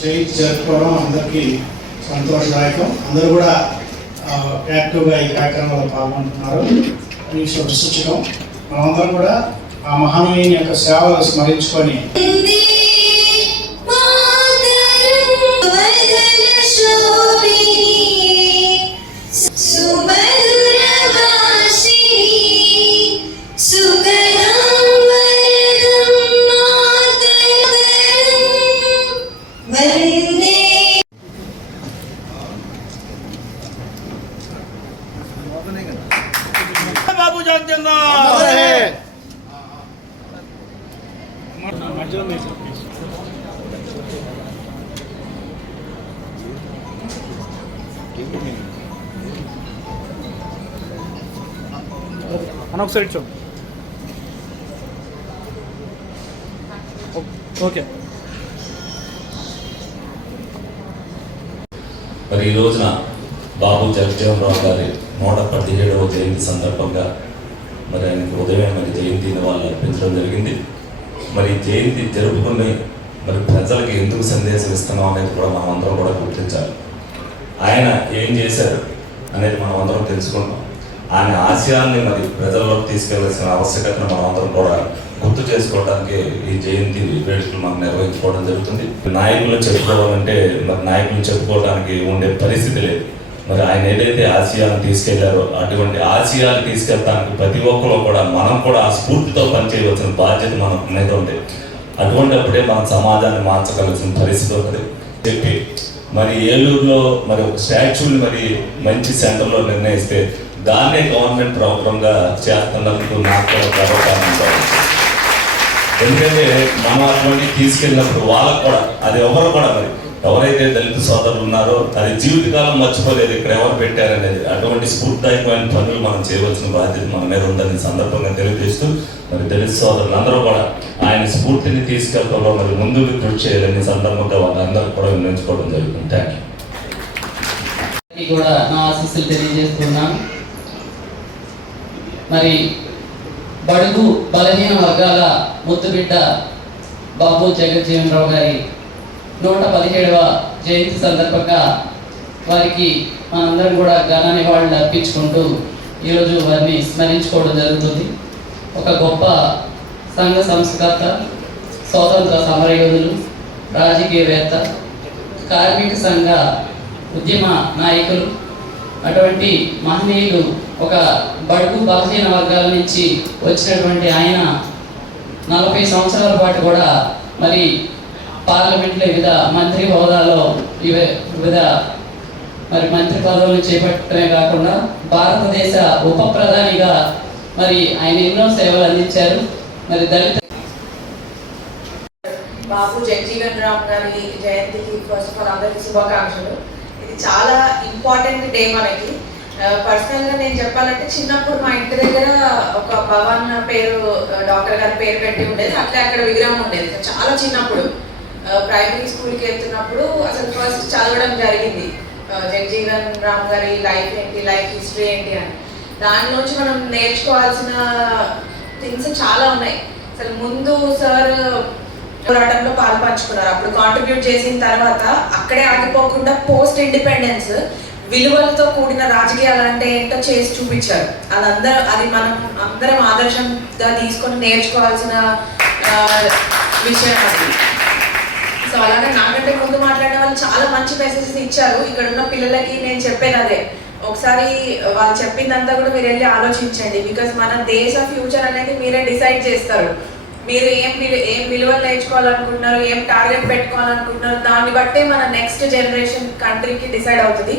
జయంతి జరుపుకోవడం అందరికీ సంతోషదాయకం. అందరూ కూడా యాక్టివ్గా ఈ కార్యక్రమంలో పాల్గొంటున్నారు. ఈ శుభసూచకం. మనమందరం కూడా ఆ మహనీయుని యొక్క సేవలు స్మరించుకొని बाबू जगजिंदा सैड ओके మరి ఈ రోజున బాబు జగజీవన్ గారి 117వ జయంతి సందర్భంగా మరి ఆయనకు ఉదయం మరి జయంతిని వాళ్ళు అర్పించడం జరిగింది. మరి జయంతి జరుపుకుని మరి ప్రజలకి ఎందుకు సందేశం ఇస్తున్నాం అనేది కూడా మనం అందరం కూడా గుర్తించాలి. ఆయన ఏం చేశారు అనేది మనం అందరం తెలుసుకుంటాం. ఆయన ఆశయాల్ని మరి ప్రజల్లోకి తీసుకెళ్లాల్సిన ఆవశ్యకతను మనం అందరం కూడా గుర్తు చేసుకోవడానికి ఈ జయంతి వేడుకలు మనం నిర్వహించుకోవడం జరుగుతుంది. నాయకులు చెప్పుకోవాలంటే మరి నాయకులు చెప్పుకోవడానికి ఉండే పరిస్థితి లేదు. మరి ఆయన ఏదైతే ఆశయాలను తీసుకెళ్లారో అటువంటి ఆశయాలు తీసుకెళ్ళడానికి ప్రతి ఒక్కరు కూడా మనం కూడా ఆ స్ఫూర్తితో పనిచేయవలసిన బాధ్యత మన మీద ఉంది. అటువంటిప్పుడే మన సమాజాన్ని మార్చగలసిన పరిస్థితి ఉంటుంది చెప్పి మరి ఏలూరులో మరి ఒక స్టాచ్యూని మరి మంచి సెంటర్లో నిర్ణయిస్తే దాన్నే గవర్నమెంట్ ప్రోగ్రామ్గా చేస్తున్నందుకు నాకు కూడా గర్వకారణం. ఎందుకంటే మనం అటువంటి తీసుకెళ్ళినప్పుడు వాళ్ళకు కూడా అది ఎవరు కూడా మరి ఎవరైతే దళిత సోదరులు ఉన్నారో అది జీవితకాలం మర్చిపోలేదు ఇక్కడ ఎవరు పెట్టారనేది. అటువంటి స్ఫూర్తిదాయకమైన పనులు మనం చేయవలసిన బాధ్యత మన మీద ఉందని సందర్భంగా తెలియజేస్తూ మరి దళిత సోదరులు అందరూ కూడా ఆయన స్ఫూర్తిని తీసుకెళ్లడంలో మరి ముందుకు కృషి చేయాలని సందర్భంగా వాళ్ళందరూ కూడా వినియోగించుకోవడం జరుగుతుంది. Thank you. కూడా నా ఆశీస్సులు తెలియజేస్తున్నాను. మరి బడుగు బలహీన వర్గాల ముద్దుబిడ్డ బాబు జగజ్జీవన్ రావు గారి 117వ జయంతి సందర్భంగా వారికి మనందరం కూడా ఘన నివాళులు అర్పించుకుంటూ ఈరోజు వారిని స్మరించుకోవడం జరుగుతుంది. ఒక గొప్ప సంఘ సంస్కర్త, స్వాతంత్ర సమరయోధులు, రాజకీయవేత్త, కార్మిక సంఘ ఉద్యమ నాయకులు, అటువంటి మహనీయులు ఒక బడుగు బలహీన వర్గాల నుంచి వచ్చినటువంటి ఆయన 40 సంవత్సరాల పాటు కూడా మరి పార్లమెంట్లో వివిధ మంత్రి హోదాలో వివిధ మరి మంత్రి పదవులను చేపట్టడమే కాకుండా భారతదేశ ఉప ప్రధానిగా మరి ఆయన ఎన్నో సేవలు అందించారు. మరి దళిత బాబు జగజీవన్ రామ్ గారి జయంతికి ఫస్ట్ ఆఫ్ ఆల్ అందరికీ శుభాకాంక్షలు. ఇది చాలా ఇంపార్టెంట్ డే మనకి. పర్సనల్గా నేను చెప్పాలంటే చిన్నప్పుడు మా ఇంటి దగ్గర ఒక భవన్ పేరు డాక్టర్ గారి పేరు పెట్టి ఉండేది. అట్లే అక్కడ విగ్రహం ఉండేది. చాలా చిన్నప్పుడు ప్రైమరీ స్కూల్కి వెళ్తున్నప్పుడు అసలు ఫస్ట్ చదవడం జరిగింది జగజీవన్ రామ్ గారి లైఫ్ ఏంటి, లైఫ్ హిస్టరీ ఏంటి అని. దానిలోంచి మనం నేర్చుకోవాల్సిన థింగ్స్ చాలా ఉన్నాయి. అసలు ముందు సార్ పోరాటంలో పాల్పంచుకున్నారు. అప్పుడు కాంట్రిబ్యూట్ చేసిన తర్వాత అక్కడే ఆగిపోకుండా పోస్ట్ ఇండిపెండెన్స్ విలువలతో కూడిన రాజకీయాలు అంటే ఏంటో చేసి చూపించారు. అది మనం అందరం ఆదర్శంగా తీసుకొని నేర్చుకోవాల్సిన విషయం అది. సో అలాగే నాకంటే ముందు మాట్లాడిన వాళ్ళు చాలా మంచి మెసేజెస్ ఇచ్చారు. ఇక్కడ ఉన్న పిల్లలకి నేను చెప్పేది అదే, ఒకసారి వాళ్ళు చెప్పిందంతా కూడా మీరు వెళ్ళి ఆలోచించండి. బికాస్ మన దేశ ఫ్యూచర్ అనేది మీరే డిసైడ్ చేస్తారు. మీరు ఏం విలువలు నేర్చుకోవాలనుకుంటున్నారు, ఏం టార్గెట్ పెట్టుకోవాలనుకుంటున్నారు, దాన్ని బట్టే మన నెక్స్ట్ జనరేషన్ కంట్రీకి డిసైడ్ అవుతుంది.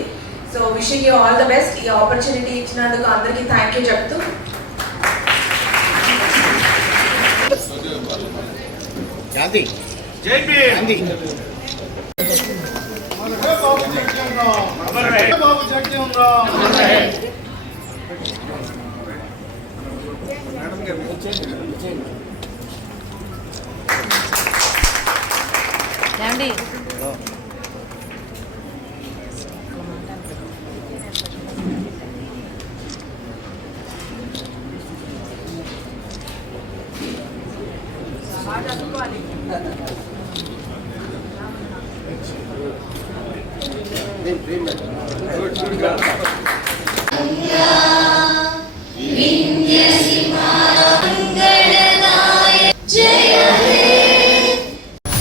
So wishing you all the best. ఈ ఆపర్చునిటీ ఇచ్చినందుకు అందరికీ థ్యాంక్ యూ చెప్తూ जय Bhim Babu Jagjivan Ram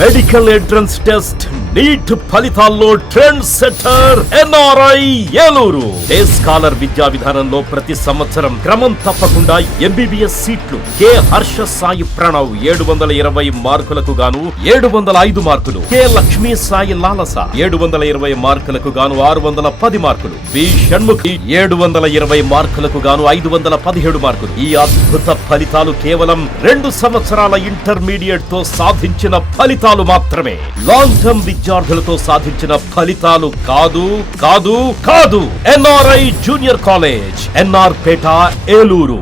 medical entrance test NEET ఫలితాల్లో trend setter NRI Eluru. Day scholar విద్యా విధానంలో ప్రతి సంవత్సరం క్రమం తప్పకుండా ఎంబీబీఎస్ సీట్లు. కె హర్ష సాయి ప్రణవ్ 720 మార్కులకు గాను 705 మార్కులు. కె లక్ష్మీ సాయి లాలస 720 మార్కులకు గాను 610 మార్కులు. బి షణ్ముఖి 720 మార్కులకు గాను 517 మార్కులు. ఈ అద్భుత ఫలితాలు కేవలం 2 సంవత్సరాల ఇంటర్మీడియట్ తో సాధించిన ఫలితాలు మాత్రమే. లాంగ్ టర్మ్ విద్యార్థులతో సాధించిన ఫలితాలు కాదు కాదు కాదు. ఎన్ఆర్ఐ జూనియర్ కాలేజ్, ఎన్ఆర్ పేట, ఏలూరు.